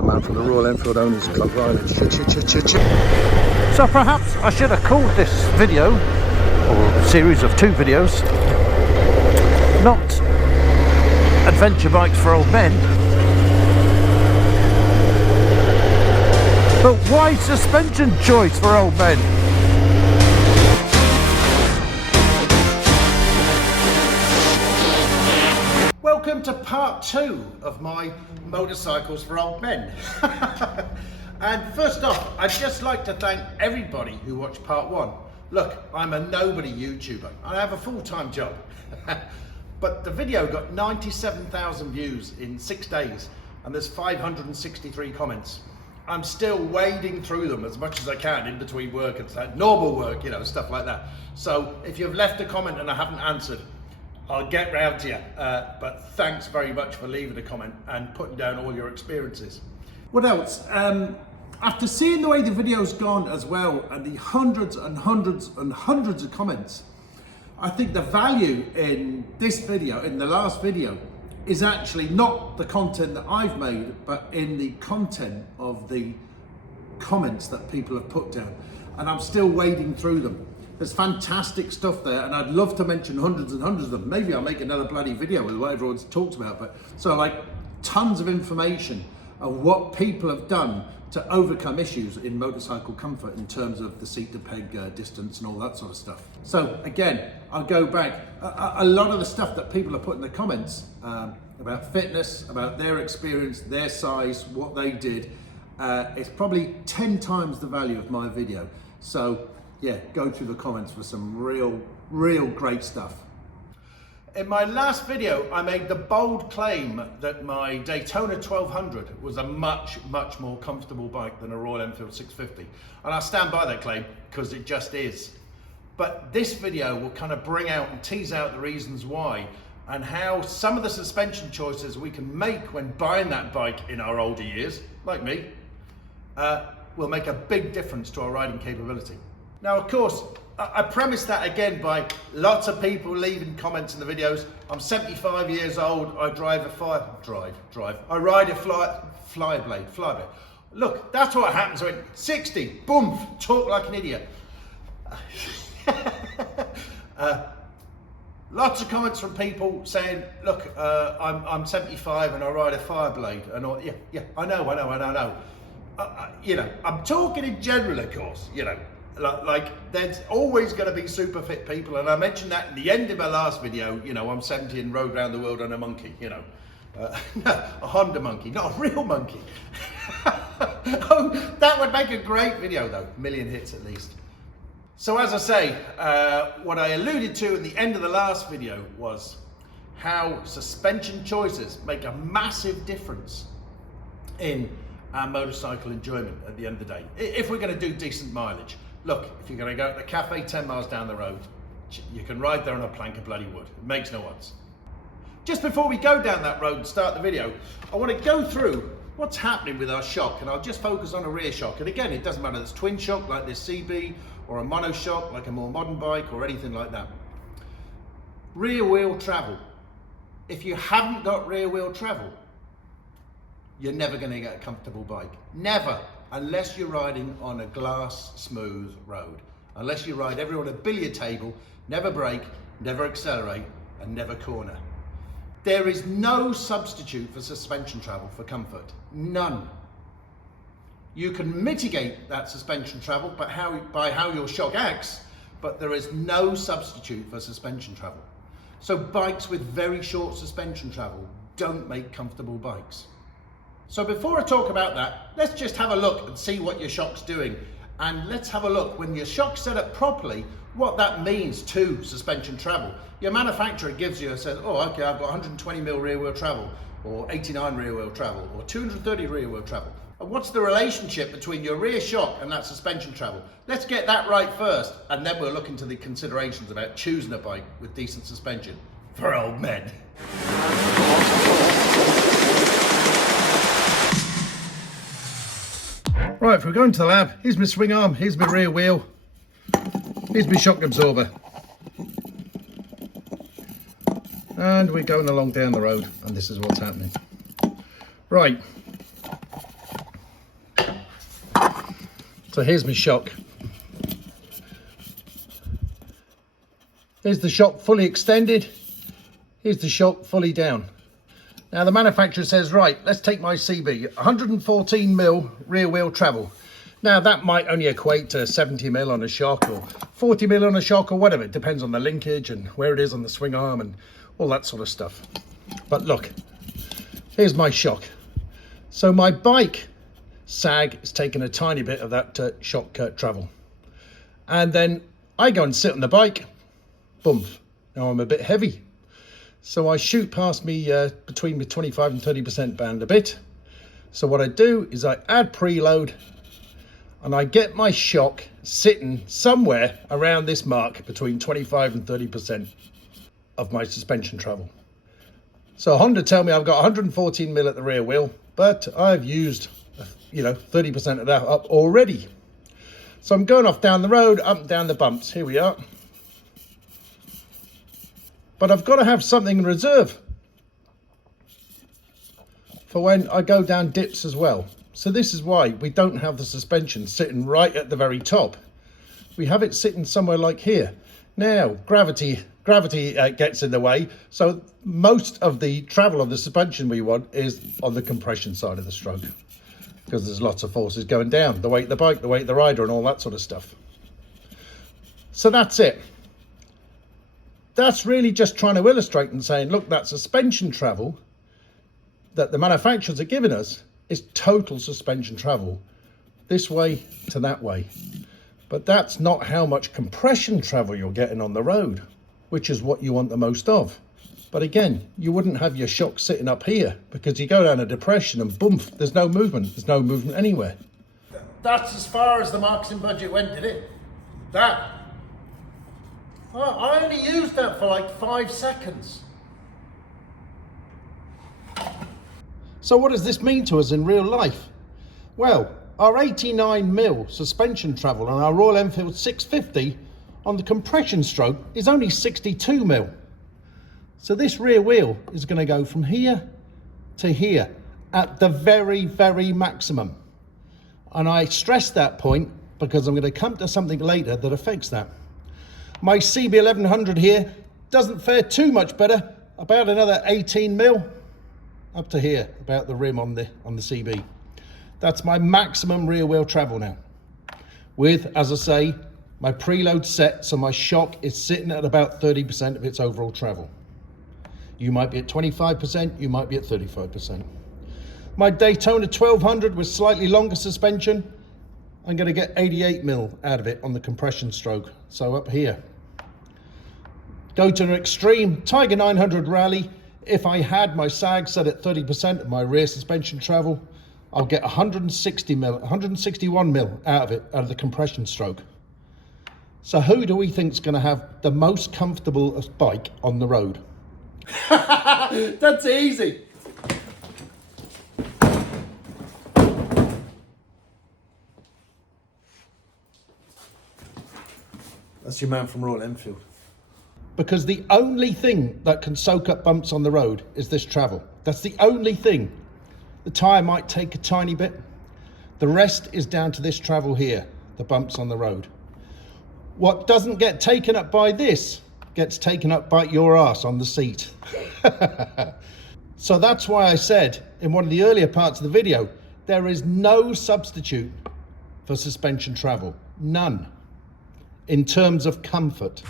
the man from the Royal Enfield Owners Club riding. So perhaps I should have called this video, or series of 2 videos, not adventure bikes for old men, but why suspension choice for old men? Welcome to part 2 of my Motorcycles for Old Men. And first off, I'd just like to thank everybody who watched part 1. Look, I'm a nobody YouTuber. I have a full-time job. But the video got 97,000 views in 6 days, and there's 563 comments. I'm still wading through them as much as I can in between work and normal work, you know, stuff like that. So if you've left a comment and I haven't answered, I'll get round to you, but thanks very much for leaving a comment and putting down all your experiences. What else? After seeing the way the video's gone as well, and the hundreds and hundreds and hundreds of comments, I think the value in this video, in the last video, is actually not the content that I've made, but in the content of the comments that people have put down. And I'm still wading through them. There's fantastic stuff there, and I'd love to mention hundreds and hundreds of them. Maybe I'll make another bloody video with what everyone's talked about. But so like tons of information of what people have done to overcome issues in motorcycle comfort in terms of the seat to peg distance and all that sort of stuff. So again, I'll go back. A lot of the stuff that people have put in the comments about fitness, about their experience, their size, what they did, it's probably 10 times the value of my video. So yeah, go through the comments for some real great stuff. In my last video, I made the bold claim that my Daytona 1200 was a much more comfortable bike than a Royal Enfield 650. And I stand by that claim because it just is. But this video will kind of bring out and tease out the reasons why, and how some of the suspension choices we can make when buying that bike in our older years, like me, will make a big difference to our riding capability. Now, of course, I premise that again by lots of people leaving comments in the videos. I'm 75 years old. I drive I ride a Flyblade. Look, that's what happens when 60. Boom, talk like an idiot. Lots of comments from people saying, look, I'm 75 and I ride a Fireblade, and all. Yeah, I know. You know, I'm talking in general, of course. You know. Like there's always going to be super fit people, and I mentioned that in the end of my last video. You know, I'm 70 and rode around the world on a monkey, you know, a Honda monkey, not a real monkey. Oh, that would make a great video though, 1 million hits at least. So as I say, what I alluded to at the end of the last video was how suspension choices make a massive difference in our motorcycle enjoyment at the end of the day, if we're going to do decent mileage. Look, if you're going to go to the cafe 10 miles down the road, you can ride there on a plank of bloody wood. It makes no odds. Just before we go down that road and start the video, I want to go through what's happening with our shock, and I'll just focus on a rear shock. And again, it doesn't matter if it's twin shock like this CB, or a mono shock like a more modern bike, or anything like that. Rear wheel travel. If you haven't got rear wheel travel, you're never going to get a comfortable bike. Never. Unless you're riding on a glass smooth road. Unless you ride everyone on a billiard table, never brake, never accelerate, and never corner. There is no substitute for suspension travel for comfort. None. You can mitigate that suspension travel by how your shock acts, but there is no substitute for suspension travel. So bikes with very short suspension travel don't make comfortable bikes. So before I talk about that, let's just have a look and see what your shock's doing. And let's have a look, when your shock's set up properly, what that means to suspension travel. Your manufacturer gives you, says, oh, okay, I've got 120mm rear wheel travel, or 89 rear wheel travel, or 230 rear wheel travel. And what's the relationship between your rear shock and that suspension travel? Let's get that right first, and then we'll look into the considerations about choosing a bike with decent suspension for old men. Right, if we're going to the lab, here's my swing arm, here's my rear wheel, here's my shock absorber. And we're going along down the road, and this is what's happening. Right, So here's my shock. Here's the shock fully extended. Here's the shock fully down. Now the manufacturer says, right, let's take my CB, 114 mil rear wheel travel. Now that might only equate to 70 mil on a shock or 40 mil on a shock or whatever. It depends on the linkage and where it is on the swing arm and all that sort of stuff. But look, here's my shock. So my bike sag is taking a tiny bit of that shock travel. And then I go and sit on the bike, boom. Now I'm a bit heavy. So I shoot past me between the 25 and 30% band a bit. So what I do is I add preload and I get my shock sitting somewhere around this mark between 25 and 30% of my suspension travel. So Honda tell me I've got 114 mil at the rear wheel, but I've used, 30% of that up already. So I'm going off down the road, up and down the bumps. Here we are. But I've got to have something in reserve for when I go down dips as well. So this is why we don't have the suspension sitting right at the very top. We have it sitting somewhere like here. Now, gravity gets in the way. So most of the travel of the suspension we want is on the compression side of the stroke, because there's lots of forces going down, the weight of the bike, the weight of the rider and all that sort of stuff. So that's it. That's really just trying to illustrate and saying, look, that suspension travel that the manufacturers are giving us is total suspension travel, this way to that way. But that's not how much compression travel you're getting on the road, which is what you want the most of. But again, you wouldn't have your shock sitting up here, because you go down a depression and boom, there's no movement. There's no movement anywhere. That's as far as the marketing budget went, did it? That. I only used that for like 5 seconds. So what does this mean to us in real life? Well, our 89 mil suspension travel on our Royal Enfield 650 on the compression stroke is only 62 mil. So this rear wheel is going to go from here to here at the very, very maximum. And I stress that point because I'm going to come to something later that affects that. My CB 1100 here doesn't fare too much better, about another 18 mil up to here, about the rim on the CB. That's my maximum rear wheel travel now. With, as I say, my preload set, so my shock is sitting at about 30% of its overall travel. You might be at 25%, you might be at 35%. My Daytona 1200 with slightly longer suspension, I'm going to get 88 mil out of it on the compression stroke, so up here. Go to an extreme Tiger 900 Rally. If I had my sag set at 30% of my rear suspension travel, I'll get 161 mil out of the compression stroke. So who do we think is going to have the most comfortable bike on the road? That's easy. That's your man from Royal Enfield. Because the only thing that can soak up bumps on the road is this travel. That's the only thing. The tyre might take a tiny bit. The rest is down to this travel here, the bumps on the road. What doesn't get taken up by this gets taken up by your ass on the seat. So that's why I said in one of the earlier parts of the video, there is no substitute for suspension travel. None. In terms of comfort.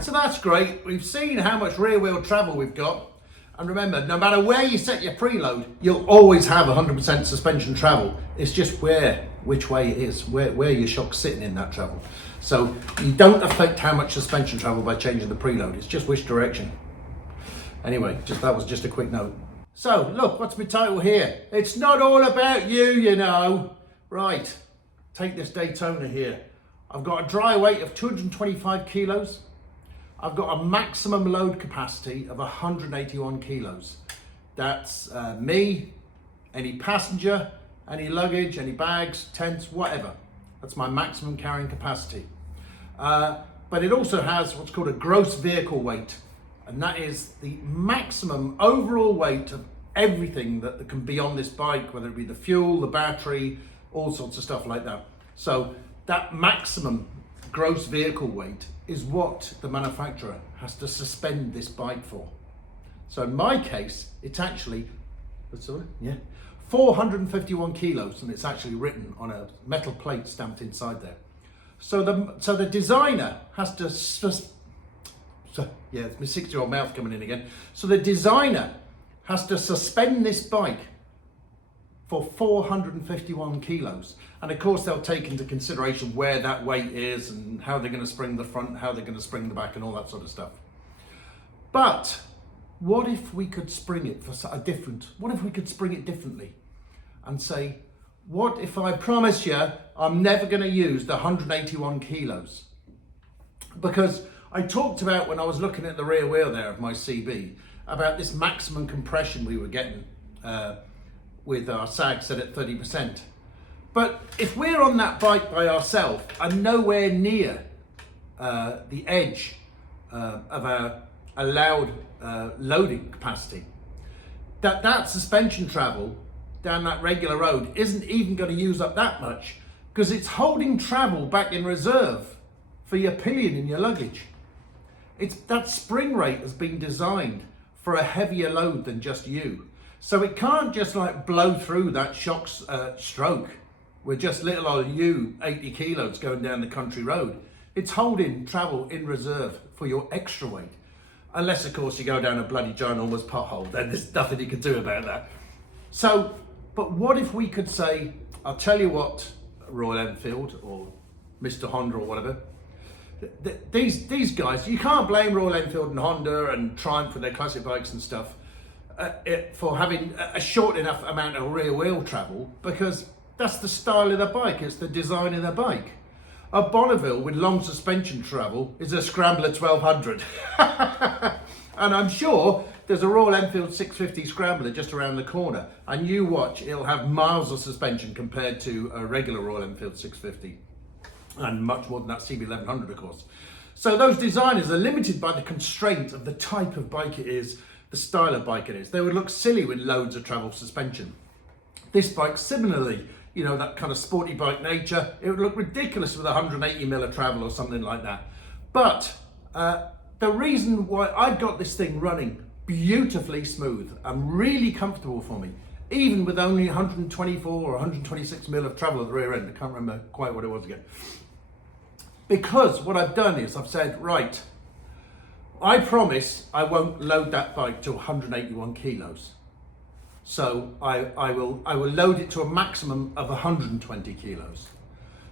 So that's great. We've seen how much rear wheel travel we've got. And remember, no matter where you set your preload, you'll always have 100% suspension travel. It's just which way it is, where your shock's sitting in that travel. So you don't affect how much suspension travel by changing the preload. It's just which direction. Anyway, that was just a quick note. So look, what's my title here? It's not all about you, you know. Right, take this Daytona here. I've got a dry weight of 225 kilos. I've got a maximum load capacity of 181 kilos. That's me, any passenger, any luggage, any bags, tents, whatever. That's my maximum carrying capacity. But it also has what's called a gross vehicle weight. And that is the maximum overall weight of everything that can be on this bike, whether it be the fuel, the battery, all sorts of stuff like that. So that maximum gross vehicle weight is what the manufacturer has to suspend this bike for. So in my case, it's actually, 451 kilos, and it's actually written on a metal plate stamped inside there. So the designer has to, it's my 60-year-old mouth coming in again. So the designer has to suspend this bike for 451 kilos. And of course they'll take into consideration where that weight is and how they're going to spring the front, how they're going to spring the back and all that sort of stuff. But what if we could spring it what if we could spring it differently and say, what if I promise you I'm never going to use the 181 kilos? Because I talked about, when I was looking at the rear wheel there of my CB, about this maximum compression we were getting with our sag set at 30%. But if we're on that bike by ourselves and nowhere near the edge of our allowed loading capacity, that suspension travel down that regular road isn't even going to use up that much, because it's holding travel back in reserve for your pillion and your luggage. That spring rate has been designed for a heavier load than just you. So it can't just like blow through that shock stroke with just little old you 80 kilos going down the country road. It's holding travel in reserve for your extra weight. Unless of course you go down a bloody ginormous pothole, then there's nothing you can do about that. So, but what if we could say, I'll tell you what, Royal Enfield or Mr. Honda or whatever, these guys, you can't blame Royal Enfield and Honda and Triumph for their classic bikes and stuff for having a short enough amount of rear wheel travel, because that's the style of the bike, it's the design of the bike. A Bonneville with long suspension travel is a Scrambler 1200. And I'm sure there's a Royal Enfield 650 Scrambler just around the corner, and you watch, it'll have miles of suspension compared to a regular Royal Enfield 650. And much more than that CB1100, of course. So those designers are limited by the constraint of the type of bike it is, the style of bike it is. They would look silly with loads of travel suspension. This bike, similarly, you know, that kind of sporty bike nature, it would look ridiculous with 180 mil of travel or something like that. But the reason why I've got this thing running beautifully smooth and really comfortable for me, even with only 124 or 126 mil of travel at the rear end, I can't remember quite what it was again. Because what I've done is I've said, right, I promise I won't load that bike to 181 kilos. So I will load it to a maximum of 120 kilos.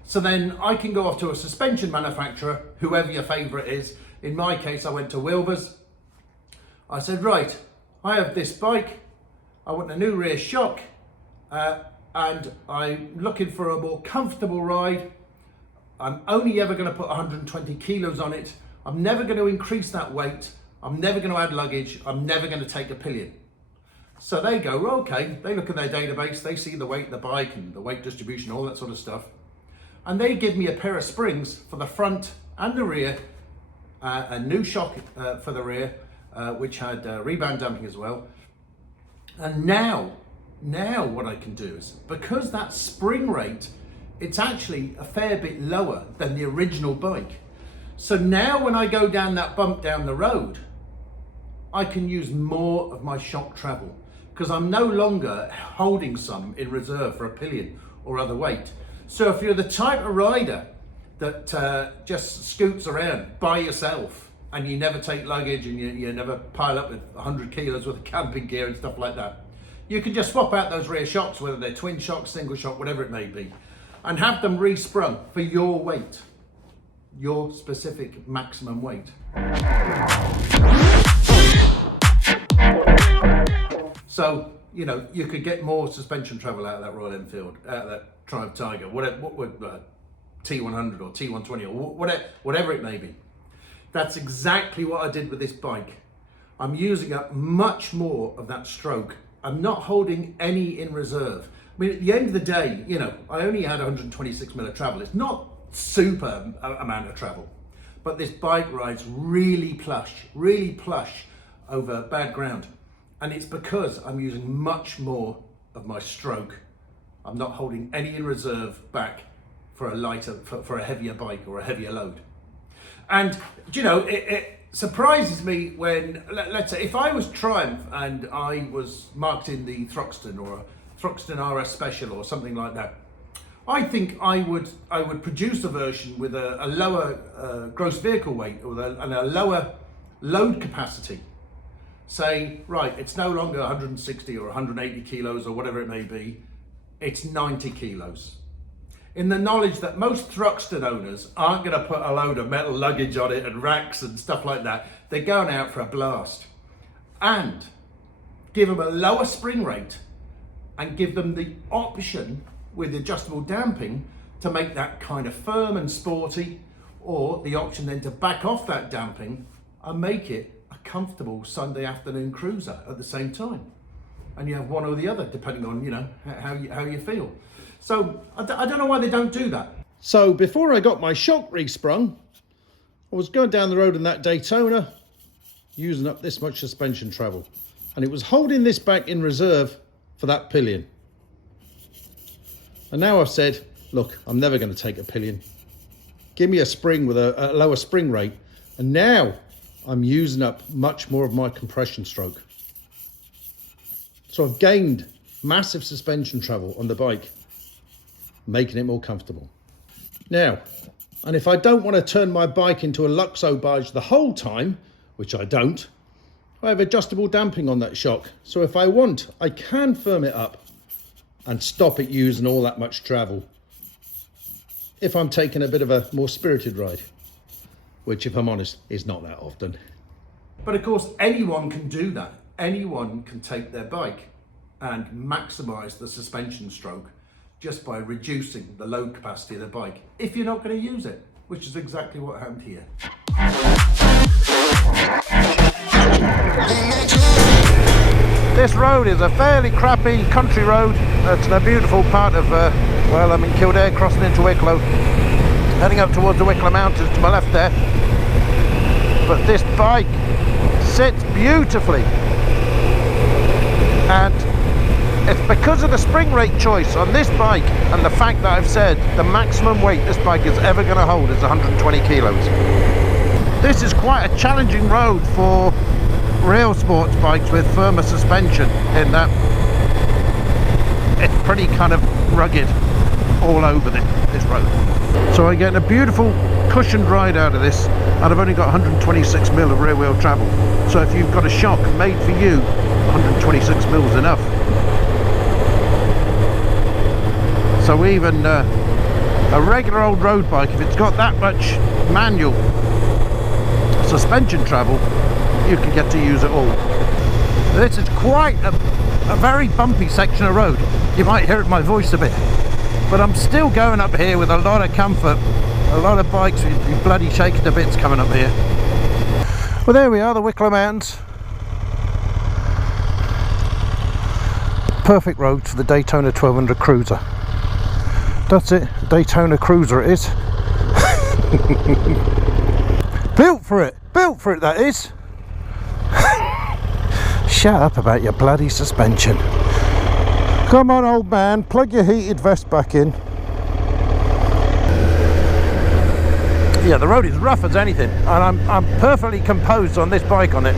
So then I can go off to a suspension manufacturer, whoever your favorite is. In my case, I went to Wilbur's. I said, right, I have this bike. I want a new rear shock, and I'm looking for a more comfortable ride. I'm only ever going to put 120 kilos on it. I'm never going to increase that weight. I'm never going to add luggage. I'm never going to take a pillion. So they go, okay, they look at their database, they see the weight of the bike and the weight distribution, all that sort of stuff. And they give me a pair of springs for the front and the rear, a new shock for the rear, which had rebound damping as well. And now what I can do is, because that spring rate, it's actually a fair bit lower than the original bike. So now when I go down that bump down the road, I can use more of my shock travel, because I'm no longer holding some in reserve for a pillion or other weight. So if you're the type of rider that just scoots around by yourself and you never take luggage and you never pile up with 100 kilos worth of camping gear and stuff like that, you can just swap out those rear shocks, whether they're twin shocks, single shock, whatever it may be, and have them resprung for your weight, your specific maximum weight. So, you know, you could get more suspension travel out of that Royal Enfield, out of that Triumph Tiger, what would T100 or T120 or whatever it may be. That's exactly what I did with this bike. I'm using up much more of that stroke. I'm not holding any in reserve. I mean, at the end of the day, you know, I only had 126 mil of travel. It's not super amount of travel, but this bike rides really plush over bad ground. And it's because I'm using much more of my stroke. I'm not holding any in reserve back for a lighter, for a heavier bike or a heavier load. And you know, it surprises me when, let's say, if I was Triumph and I was marketing the Thruxton or a Thruxton RS Special or something like that, I think I would produce a version with a lower gross vehicle weight and a lower load capacity. Say, right, it's no longer 160 or 180 kilos or whatever it may be, it's 90 kilos. In the knowledge that most Thruxton owners aren't going to put a load of metal luggage on it and racks and stuff like that. They're going out for a blast. And give them a lower spring rate and give them the option with adjustable damping to make that kind of firm and sporty, or the option then to back off that damping and make it a comfortable Sunday afternoon cruiser at the same time. And you have one or the other, depending on, you know, how you feel. So I don't know why they don't do that. So before I got my shock resprung, I was going down the road in that Daytona, using up this much suspension travel. And it was holding this back in reserve for that pillion. And now I've said, look, I'm never going to take a pillion. Give me a spring with a lower spring rate. And now I'm using up much more of my compression stroke. So I've gained massive suspension travel on the bike, making it more comfortable. Now, and if I don't want to turn my bike into a Luxo barge the whole time, which I don't, I have adjustable damping on that shock. So if I want, I can firm it up and stop it using all that much travel if I'm taking a bit of a more spirited ride, which, if I'm honest, is not that often. But of course, anyone can do that. Anyone can take their bike and maximize the suspension stroke just by reducing the load capacity of the bike if you're not going to use it, which is exactly what happened here. This road is a fairly crappy country road. It's in a beautiful part of, well, I'm in Kildare, crossing into Wicklow, heading up towards the Wicklow Mountains to my left there. But this bike sits beautifully, and it's because of the spring rate choice on this bike and the fact that I've said the maximum weight this bike is ever going to hold is 120 kilos. This is quite a challenging road for real sports bikes with firmer suspension, in that it's pretty kind of rugged all over this road. So I'm getting a beautiful cushioned ride out of this, and I've only got 126mm of rear wheel travel. So if you've got a shock made for you, 126mm is enough. So even a regular old road bike, if it's got that much manual suspension travel, you can get to use it all. This is quite a very bumpy section of road. You might hear it in my voice a bit, but I'm still going up here with a lot of comfort. A lot of bikes with you bloody shaking to bits coming up here. Well, there we are, the Wicklow Mountains. Perfect road for the Daytona 1200 Cruiser. That's it, Daytona Cruiser it is. Built for it, that is. Shut up about your bloody suspension. Come on, old man, plug your heated vest back in. Yeah, the road is rough as anything, and I'm perfectly composed on this bike on it.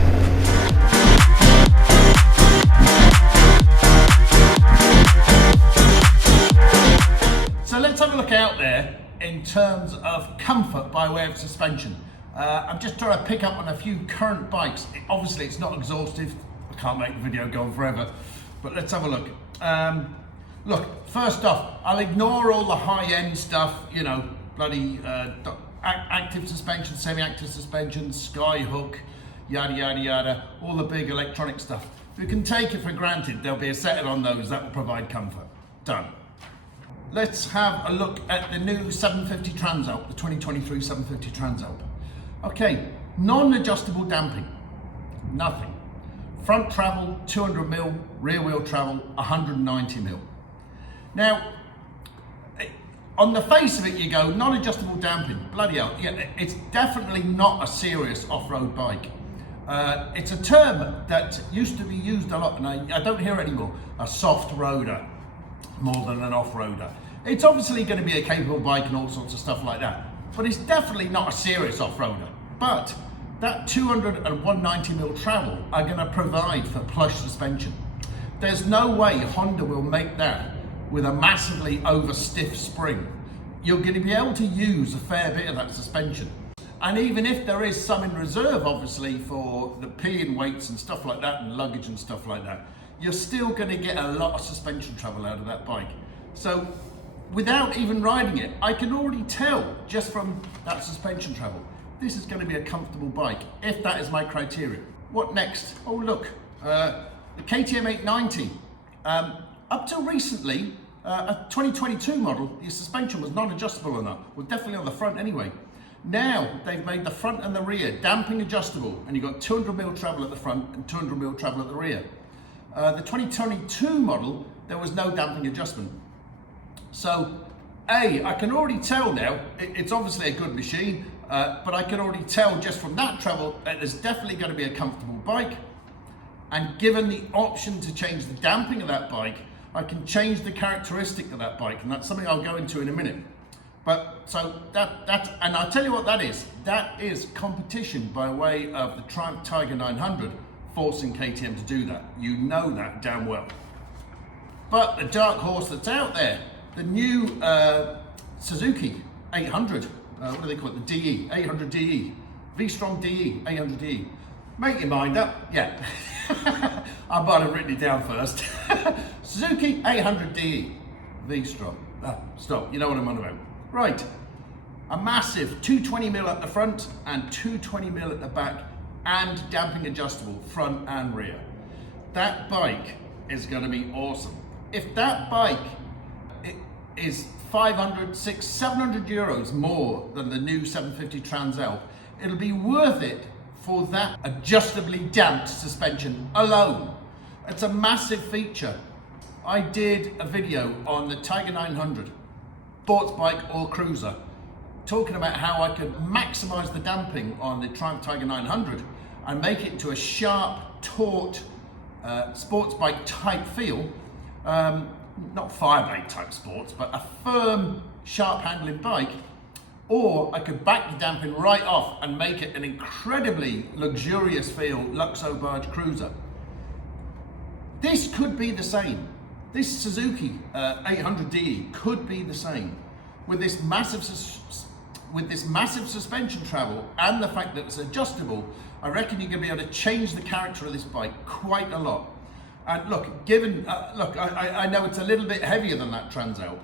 So let's have a look out there in terms of comfort by way of suspension. I'm just trying to pick up on a few current bikes. Obviously it's not exhaustive, I can't make the video go on forever, but let's have a look. Look, first off, I'll ignore all the high-end stuff, you know, bloody active suspension, semi-active suspension, Skyhook, yada yada yada, all the big electronic stuff. We can take it for granted there'll be a setting on those that will provide comfort. Done. Let's have a look at the new 750 Transalp, the 2023 750 Transalp. Okay, non-adjustable damping, nothing. Front travel 200mm, rear wheel travel 190mm. Now, on the face of it, you go, non-adjustable damping, bloody hell, yeah, it's definitely not a serious off-road bike. It's a term that used to be used a lot, and I don't hear it anymore, a soft roader more than an off-roader. It's obviously going to be a capable bike and all sorts of stuff like that, but it's definitely not a serious off-roader. But that 200 and 190mm travel are going to provide for plush suspension. There's no way Honda will make that with a massively over stiff spring. You're going to be able to use a fair bit of that suspension. And even if there is some in reserve, obviously, for the pillion weights and stuff like that and luggage and stuff like that, you're still going to get a lot of suspension travel out of that bike. So without even riding it, I can already tell just from that suspension travel, this is going to be a comfortable bike, if that is my criteria. What next? Oh look, the KTM 890. Up till recently, a 2022 model, the suspension was non-adjustable on that. Well, definitely on the front anyway. Now they've made the front and the rear damping adjustable, and you've got 200mm travel at the front and 200mm travel at the rear. The 2022 model, there was no damping adjustment. So, I can already tell now, it's obviously a good machine, but I can already tell just from that travel, that it's definitely going to be a comfortable bike. And given the option to change the damping of that bike, I can change the characteristic of that bike, and that's something I'll go into in a minute. But so and I'll tell you what that is. That is competition by way of the Triumph Tiger 900 forcing KTM to do that. You know that damn well. But the dark horse that's out there, the new Suzuki 800, what do they call it? The DE, 800 DE, V-Strom DE, 800 DE. Make your mind up, yeah. I might have written it down first. Suzuki 800 DE, V-Strom. Stop, you know what I'm on about. Right, a massive 220mm at the front and 220mm at the back, and damping adjustable front and rear. That bike is going to be awesome. If that bike is 500, 600, 700 euros more than the new 750 Transalp, it'll be worth it for that adjustably damped suspension alone. It's a massive feature. I did a video on the Tiger 900, sports bike or cruiser, talking about how I could maximize the damping on the Triumph Tiger 900 and make it into a sharp, taut sports bike type feel. Not firebake type sports, but a firm, sharp handling bike. Or I could back the damping right off and make it an incredibly luxurious feel Luxo barge cruiser. This could be the same. This Suzuki 800DE could be the same with this massive suspension travel and the fact that it's adjustable. I reckon you're going to be able to change the character of this bike quite a lot. And look, given I know it's a little bit heavier than that Transalp,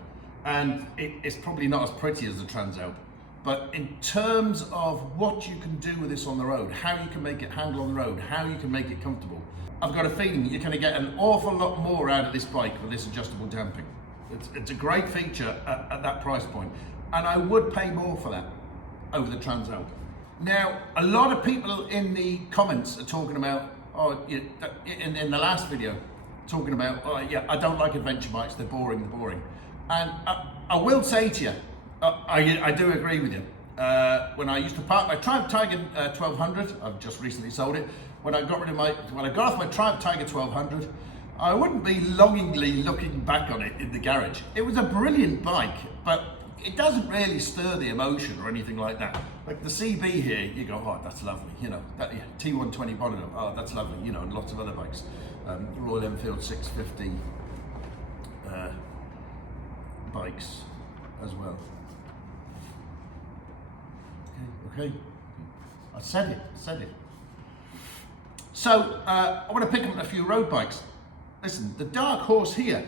and it's probably not as pretty as the Transalp. But in terms of what you can do with this on the road, how you can make it handle on the road, how you can make it comfortable, I've got a feeling you're going to get an awful lot more out of this bike with this adjustable damping. It's a great feature at that price point, and I would pay more for that over the Transalp. Now, a lot of people in the comments are talking about, in the last video, talking about, I don't like adventure bikes, they're boring. And I will say to you, I do agree with you. When I used to park my Triumph Tiger 1200, I've just recently sold it. When I got off my Triumph Tiger 1200, I wouldn't be longingly looking back on it in the garage. It was a brilliant bike, but it doesn't really stir the emotion or anything like that. Like the CB here, you go, oh, that's lovely, you know, that T120 bonnet, oh, that's lovely, you know, and lots of other bikes. Royal Enfield 650 bikes as well. Okay, I said it. So I want to pick up a few road bikes. Listen, the dark horse here,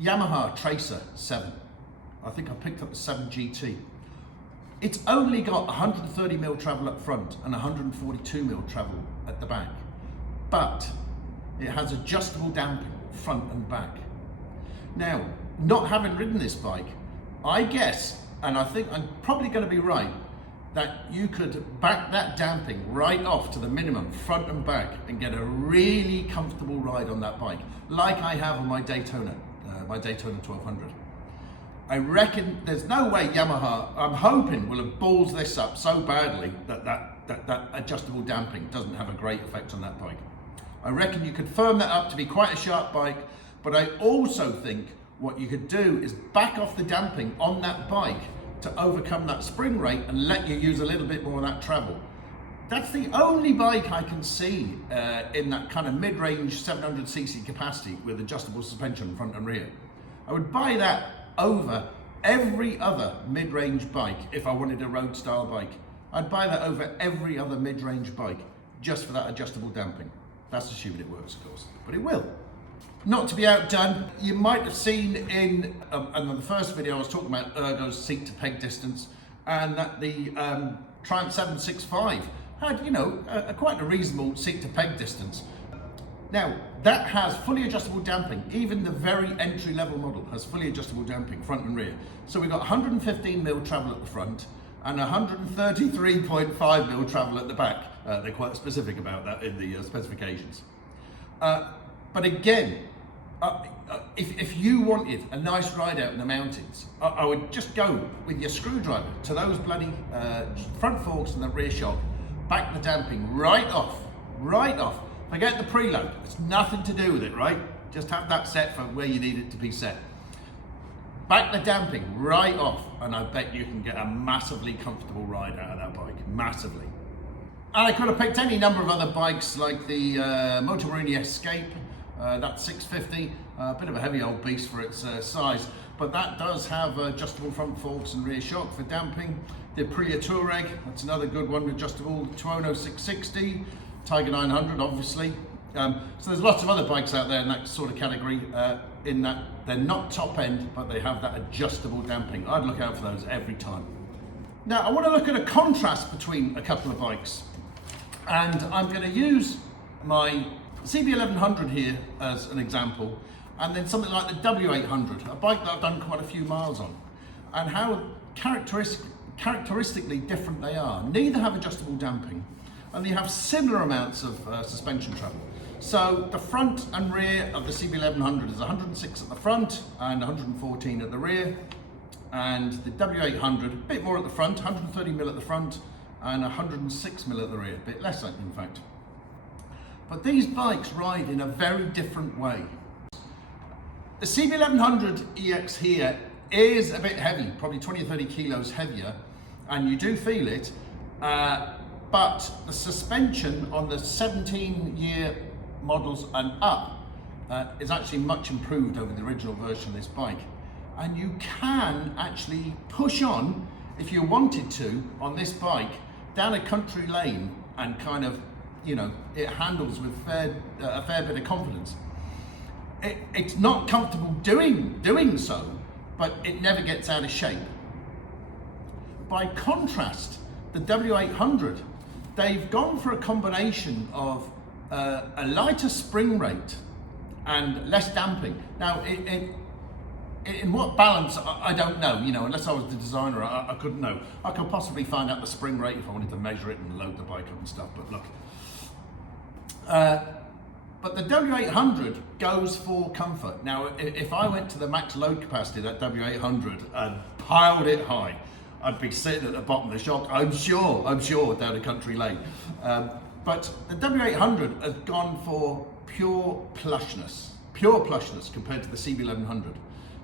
Yamaha Tracer 7. I think I picked up the 7 GT. It's only got 130mm travel up front and 142mm travel at the back, but it has adjustable damping front and back. Now, not having ridden this bike, I guess, and I think I'm probably going to be right, that you could back that damping right off to the minimum, front and back, and get a really comfortable ride on that bike, like I have on my Daytona 1200. I reckon there's no way Yamaha, I'm hoping, will have balls this up so badly that that adjustable damping doesn't have a great effect on that bike. I reckon you could firm that up to be quite a sharp bike, but I also think what you could do is back off the damping on that bike to overcome that spring rate and let you use a little bit more of that travel. That's the only bike I can see in that kind of mid-range 700cc capacity with adjustable suspension front and rear. I would buy that over every other mid-range bike if I wanted a road style bike. I'd buy that over every other mid-range bike just for that adjustable damping. That's assuming it works, of course, but it will. Not to be outdone, you might have seen in the first video I was talking about Ergo's seat to peg distance, and that the Triumph 765 had, you know, quite a reasonable seat to peg distance. Now, that has fully adjustable damping. Even the very entry level model has fully adjustable damping, front and rear. So we've got 115mm travel at the front and 133.5mm travel at the back. They're quite specific about that in the specifications. But again, if you wanted a nice ride out in the mountains, I would just go with your screwdriver to those bloody front forks and the rear shock, back the damping right off. Forget the preload, it's nothing to do with it, right? Just have that set for where you need it to be set. Back the damping right off, and I bet you can get a massively comfortable ride out of that bike, massively. And I could have picked any number of other bikes like the Motorcyclists Escape, that's 650, a bit of a heavy old beast for its size, but that does have adjustable front forks and rear shock for damping. The Aprilia Touareg, that's another good one, adjustable. Tuono 660, Tiger 900 obviously. So there's lots of other bikes out there in that sort of category, in that they're not top end, but they have that adjustable damping. I'd look out for those every time. Now I want to look at a contrast between a couple of bikes, and I'm going to use my CB1100 here as an example, and then something like the W800, a bike that I've done quite a few miles on, and how characteristically different they are. Neither have adjustable damping, and they have similar amounts of suspension travel. So the front and rear of the CB1100 is 106 at the front and 114 at the rear, and the W800 a bit more at the front, 130mm at the front and 106mm at the rear, a bit less in fact. But these bikes ride in a very different way. The CB1100 EX here is a bit heavy, probably 20 or 30 kilos heavier, and you do feel it, but the suspension on the 17-year models and up is actually much improved over the original version of this bike. And you can actually push on, if you wanted to, on this bike, down a country lane and kind of, you know, it handles with a fair bit of confidence. It's not comfortable doing so, but it never gets out of shape. By contrast, the W800, they've gone for a combination of a lighter spring rate and less damping. Now, in what balance, I don't know, you know, unless I was the designer, I couldn't know. I could possibly find out the spring rate if I wanted to measure it and load the bike up and stuff, but look. But the W800 goes for comfort. Now, if I went to the max load capacity of that W800 and piled it high, I'd be sitting at the bottom of the shock, I'm sure, down a country lane. But the W800 has gone for pure plushness compared to the CB1100.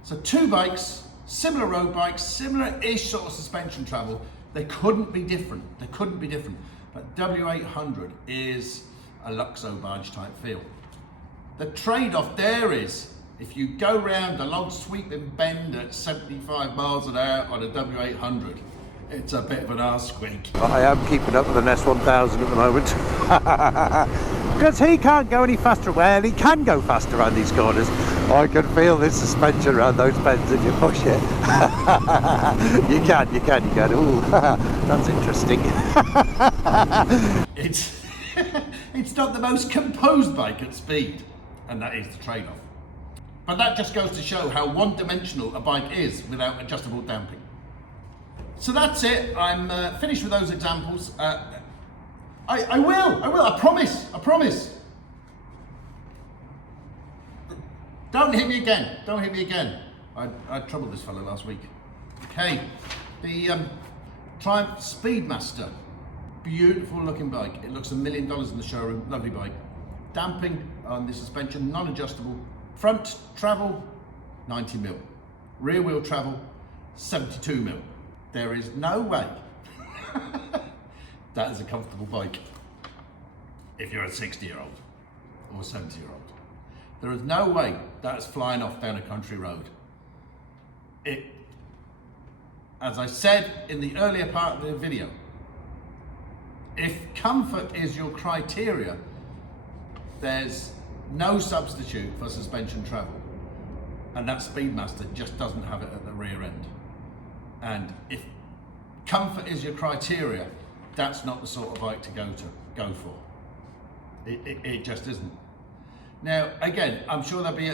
So two bikes, similar road bikes, similar-ish sort of suspension travel, they couldn't be different. But W800 is a Luxo barge type feel. The trade-off there is, if you go round a long sweeping bend at 75 miles an hour on a W800, it's a bit of an arse squeak. I am keeping up with an S1000 at the moment. Because he can't go any faster. Well, he can go faster around these corners. I can feel the suspension around those bends if you push it. You can. Ooh, that's interesting. It's not the most composed bike at speed, and that is the trade-off. But that just goes to show how one-dimensional a bike is without adjustable damping. So that's it. I'm finished with those examples. I will. I promise. Don't hit me again. I troubled this fella last week. Okay, the Triumph Speedmaster. Beautiful looking bike. It looks $1 million in the showroom. Lovely bike. Damping on the suspension, non-adjustable. Front travel, 90 mil. Rear wheel travel, 72 mil. There is no way that is a comfortable bike if you're a 60-year-old or 70-year-old. There is no way that's flying off down a country road. It, as I said in the earlier part of the video, if comfort is your criteria, there's no substitute for suspension travel. And that Speedmaster just doesn't have it at the rear end. And if comfort is your criteria, that's not the sort of bike to go for. It just isn't. Now, again, I'm sure there'll be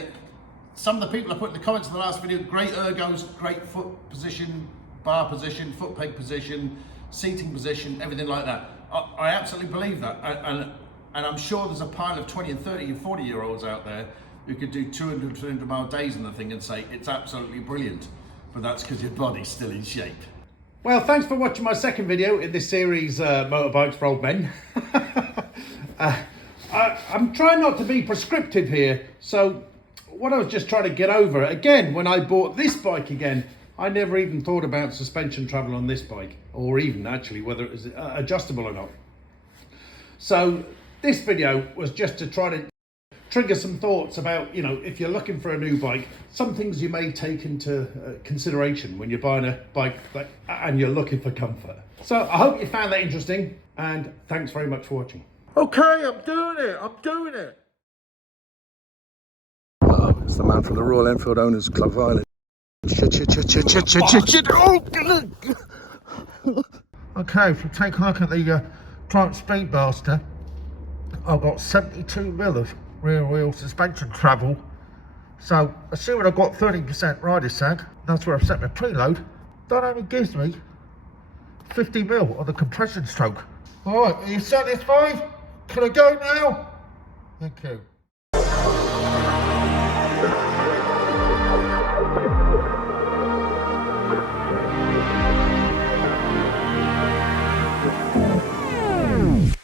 some of the people I put in the comments in the last video, great ergos, great foot position, bar position, foot peg position, seating position, everything like that. I absolutely believe that. And I'm sure there's a pile of 20 and 30 and 40-year-olds out there who could do 200, 300 mile days in the thing and say it's absolutely brilliant, but that's because your body's still in shape. Well, thanks for watching my second video in this series, Motorbikes for Old Men. I'm trying not to be prescriptive here, so what I was just trying to get over, again, when I bought this bike again, I never even thought about suspension travel on this bike, or even actually whether it was adjustable or not. So this video was just to try to trigger some thoughts about, you know, if you're looking for a new bike, some things you may take into consideration when you're buying a bike and you're looking for comfort. So I hope you found that interesting, and thanks very much for watching. Okay, I'm doing it. Oh, it's the man from the Royal Enfield Owners Club of Ireland. Okay, if you take a look at the Triumph Speedmaster, I've got 72 mil of rear wheel suspension travel. So, assuming I've got 30% rider sag, that's where I've set my preload, that only gives me 50 mil on the compression stroke. Alright, are you satisfied? Can I go now? Thank you.